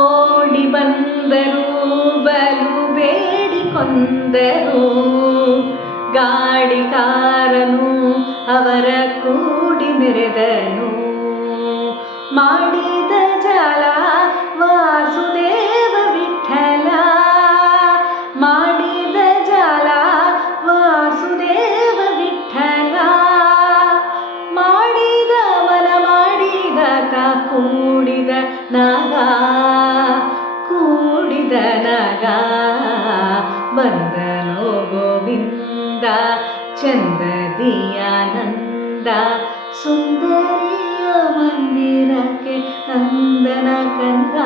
ಓಡಿ ಬಂದರು ಬಲು ಬೇಡಿಕೊಂಡರು ಗಾಡಿಕಾರನು ಅವರ ಕೂಡಿ ಮೆರೆದನು ಮಾಡಿದ ಜಾಲ ವಾಸುದೇವ ವಿಠಲ ಮಾಡಿದ ಜಾಲ ವಾಸುದೇವ ವಿಠಲ ಮಾಡಿದವನ ಮಾಡಿದ ಕೂಡಿದ ನಾಗ ಬಂದನೋ ಗೋವಿಂದ ಚಂದದಿಯಾನಂದ ಸುಂದರಿಯ ಮಂದಿರಕ್ಕೆ ನಂದನ ಕಂದ